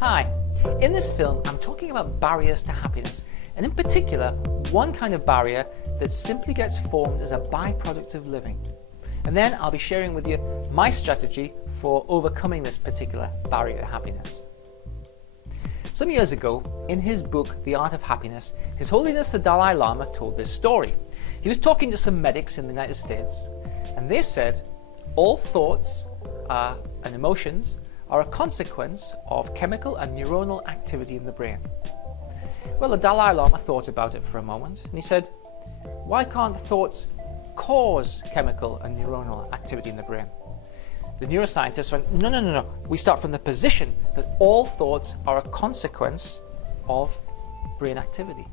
Hi, in this film I'm talking about barriers to happiness, and in particular one kind of barrier that simply gets formed as a byproduct of living. And then I'll be sharing with you my strategy for overcoming this particular barrier to happiness. Some years ago, in his book The Art of Happiness, His Holiness the Dalai Lama told this story. He was talking to some medics in the United States, and they said all thoughts and emotions are a consequence of chemical and neuronal activity in the brain. Well, the Dalai Lama thought about it for a moment, and he said, why can't thoughts cause chemical and neuronal activity in the brain? The neuroscientists went, no. We start from the position that all thoughts are a consequence of brain activity.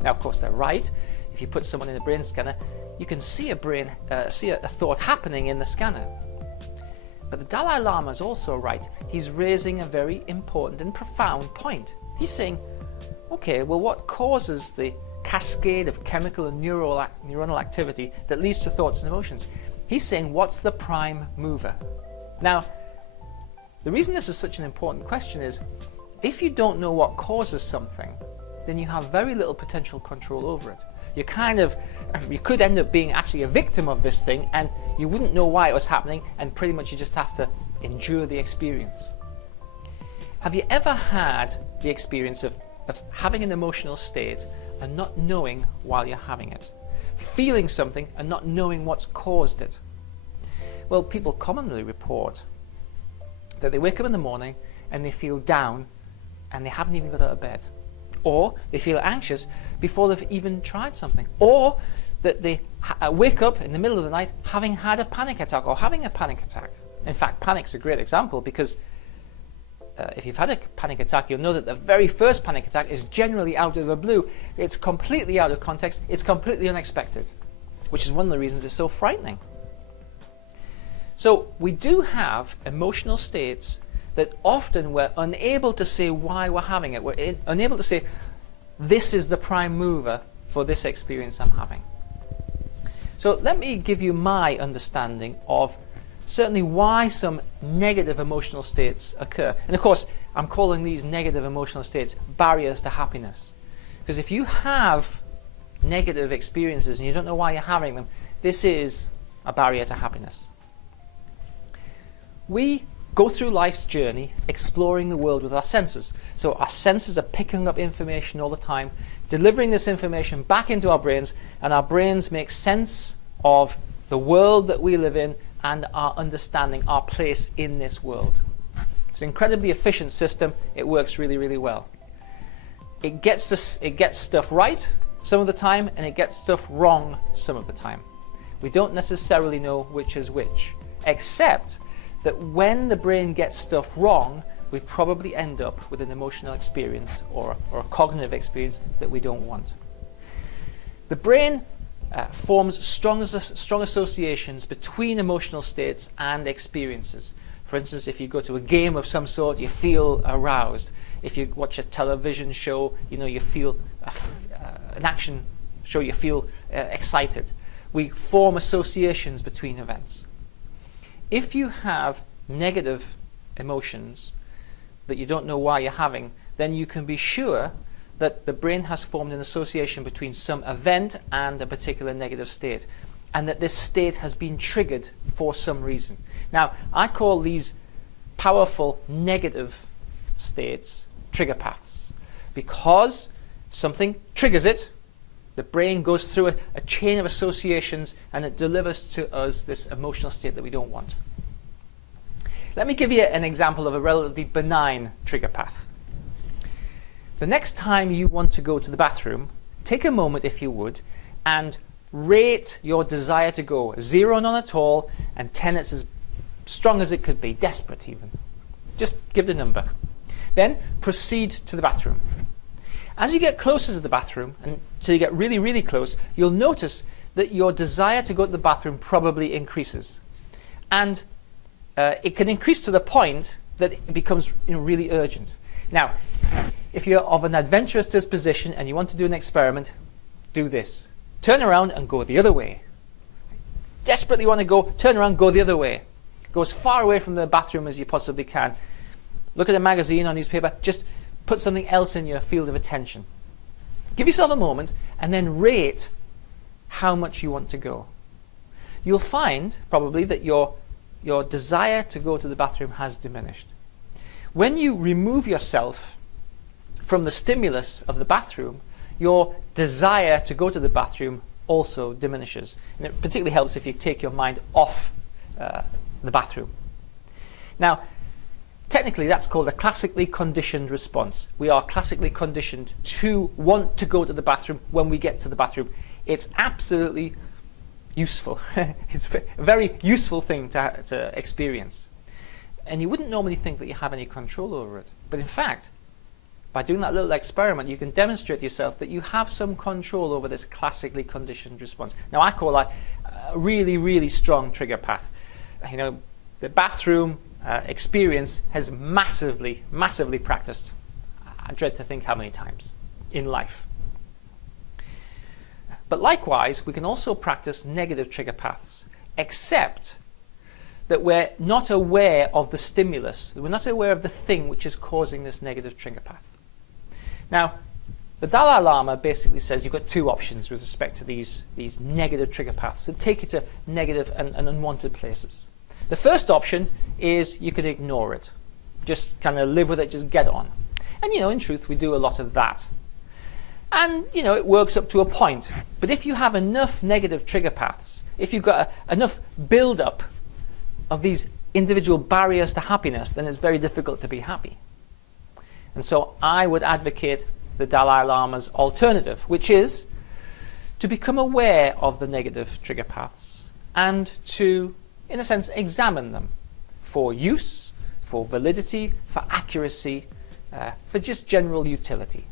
Now, of course, they're right. If you put someone in a brain scanner, you can see a thought happening in the scanner. But the Dalai Lama is also right. He's raising a very important and profound point. He's saying, okay, well, what causes the cascade of chemical and neuronal activity that leads to thoughts and emotions? He's saying, what's the prime mover? Now, the reason this is such an important question is, if you don't know what causes something, then you have very little potential control over it. You could end up being actually a victim of this thing, and you wouldn't know why it was happening, and pretty much you just have to endure the experience. Have you ever had the experience of having an emotional state and not knowing while you're having it? Feeling something and not knowing what's caused it? Well, people commonly report that they wake up in the morning and they feel down and they haven't even got out of bed. Or they feel anxious before they've even tried something. Or that they wake up in the middle of the night having had a panic attack or having a panic attack. In fact, panic's a great example because if you've had a panic attack, you'll know that the very first panic attack is generally out of the blue. It's completely out of context. It's completely unexpected, which is one of the reasons it's so frightening. So we do have emotional states that often we're unable to say why we're having it. We're unable to say, this is the prime mover for this experience I'm having. So let me give you my understanding of certainly why some negative emotional states occur. And of course, I'm calling these negative emotional states barriers to happiness. Because if you have negative experiences and you don't know why you're having them, this is a barrier to happiness. We go through life's journey exploring the world with our senses. So our senses are picking up information all the time, delivering this information back into our brains, and our brains make sense of the world that we live in and our understanding, our place in this world. It's an incredibly efficient system. It works really, really well. It gets stuff right some of the time, and it gets stuff wrong some of the time. We don't necessarily know which is which, except that when the brain gets stuff wrong, we probably end up with an emotional experience or a cognitive experience that we don't want. The brain forms strong associations between emotional states and experiences. For instance, if you go to a game of some sort, you feel aroused. If you watch a television show, you feel an action show, you feel excited. We form associations between events. If you have negative emotions that you don't know why you're having, then you can be sure that the brain has formed an association between some event and a particular negative state, and that this state has been triggered for some reason. Now, I call these powerful negative states trigger paths. Because something triggers it, the brain goes through a chain of associations and it delivers to us this emotional state that we don't want. Let me give you an example of a relatively benign trigger path. The next time you want to go to the bathroom, take a moment, if you would, and rate your desire to go. 0 none at all, and 10 it's as strong as it could be, desperate even. Just give the number. Then proceed to the bathroom. As you get closer to the bathroom, until you get really, really close, you'll notice that your desire to go to the bathroom probably increases. And it can increase to the point that it becomes really urgent. Now, if you're of an adventurous disposition and you want to do an experiment, do this. Turn around and go the other way. Desperately want to go, turn around, go the other way. Go as far away from the bathroom as you possibly can. look at a magazine or newspaper, just put something else in your field of attention. Give yourself a moment and then rate how much you want to go. You'll find probably that your desire to go to the bathroom has diminished. When you remove yourself from the stimulus of the bathroom, your desire to go to the bathroom also diminishes. And it particularly helps if you take your mind off the bathroom. Now, technically that's called a classically conditioned response. We are classically conditioned to want to go to the bathroom when we get to the bathroom. It's absolutely useful. It's a very useful thing to experience. And you wouldn't normally think that you have any control over it. But in fact, by doing that little experiment, you can demonstrate to yourself that you have some control over this classically conditioned response. Now, I call that a really, really strong trigger path. You know, the bathroom experience has massively, massively practiced. I dread to think how many times in life. But likewise, we can also practice negative trigger paths, except that we're not aware of the stimulus. We're not aware of the thing which is causing this negative trigger path. Now, the Dalai Lama basically says you've got two options with respect to these negative trigger paths that take you to negative and unwanted places. The first option is you can ignore it. Just kind of live with it, just get on. And, you know, in truth, we do a lot of that. And, you know, it works up to a point. But if you have enough negative trigger paths, if you've got enough build-up of these individual barriers to happiness, then it's very difficult to be happy. And so I would advocate the Dalai Lama's alternative, which is to become aware of the negative trigger paths and to, in a sense, examine them for use, for validity, for accuracy, for just general utility.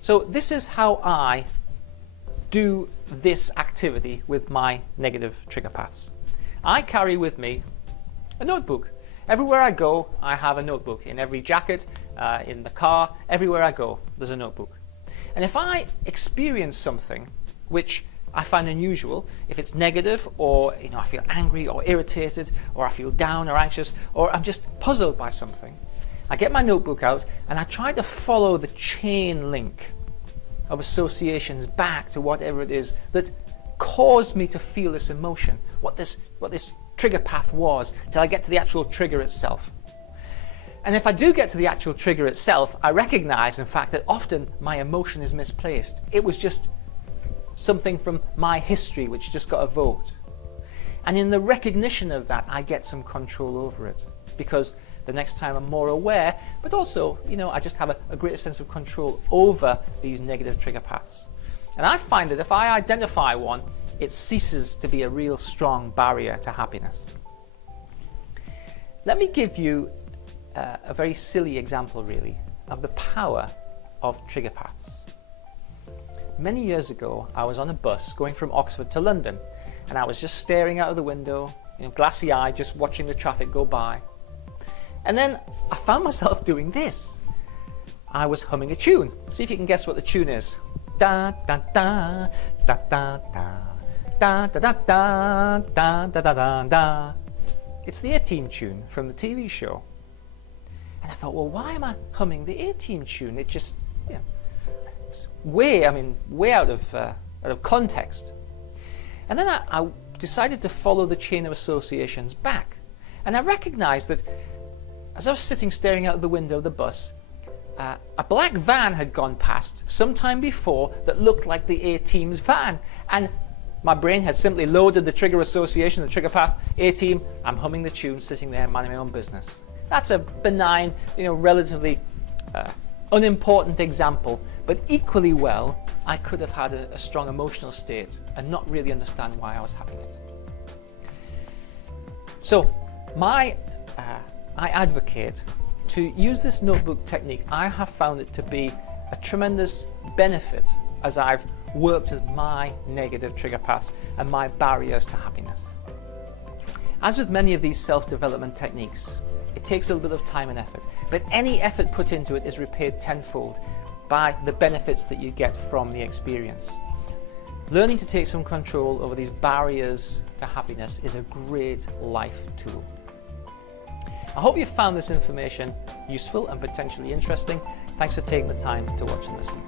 So this is how I do this activity with my negative trigger paths. I carry with me a notebook. Everywhere I go, I have a notebook. In every jacket, in the car, everywhere I go, there's a notebook. And if I experience something which I find unusual, if it's negative, or I feel angry or irritated, or I feel down or anxious, or I'm just puzzled by something, I get my notebook out and I try to follow the chain link of associations back to whatever it is that caused me to feel this emotion, what this trigger path was, till I get to the actual trigger itself. And if I do get to the actual trigger itself, I recognize, in fact, that often my emotion is misplaced. It was just something from my history which just got evoked. And in the recognition of that, I get some control over it, because the next time I'm more aware, but also, I just have a greater sense of control over these negative trigger paths. And I find that if I identify one, it ceases to be a real strong barrier to happiness. Let me give you a very silly example, really, of the power of trigger paths. Many years ago, I was on a bus going from Oxford to London, and I was just staring out of the window, glassy-eyed, just watching the traffic go by. And then I found myself doing this. I was humming a tune. See if you can guess what the tune is. Da da da da da da da da da da da da da da. It's the A-Team tune from the TV show. And I thought, well, why am I humming the A-Team tune? It just, it's way out of context. And then I decided to follow the chain of associations back. And I recognized that as I was sitting staring out of the window of the bus, a black van had gone past some time before that looked like the A-Team's van. And my brain had simply loaded the trigger association, the trigger path, A-Team, I'm humming the tune, sitting there minding my own business. That's a benign, relatively unimportant example, but equally well, I could have had a strong emotional state and not really understand why I was having it. So, I advocate to use this notebook technique. I have found it to be a tremendous benefit as I've worked with my negative trigger paths and my barriers to happiness. As with many of these self-development techniques, it takes a little bit of time and effort, but any effort put into it is repaid tenfold by the benefits that you get from the experience. Learning to take some control over these barriers to happiness is a great life tool. I hope you found this information useful and potentially interesting. Thanks for taking the time to watch and listen.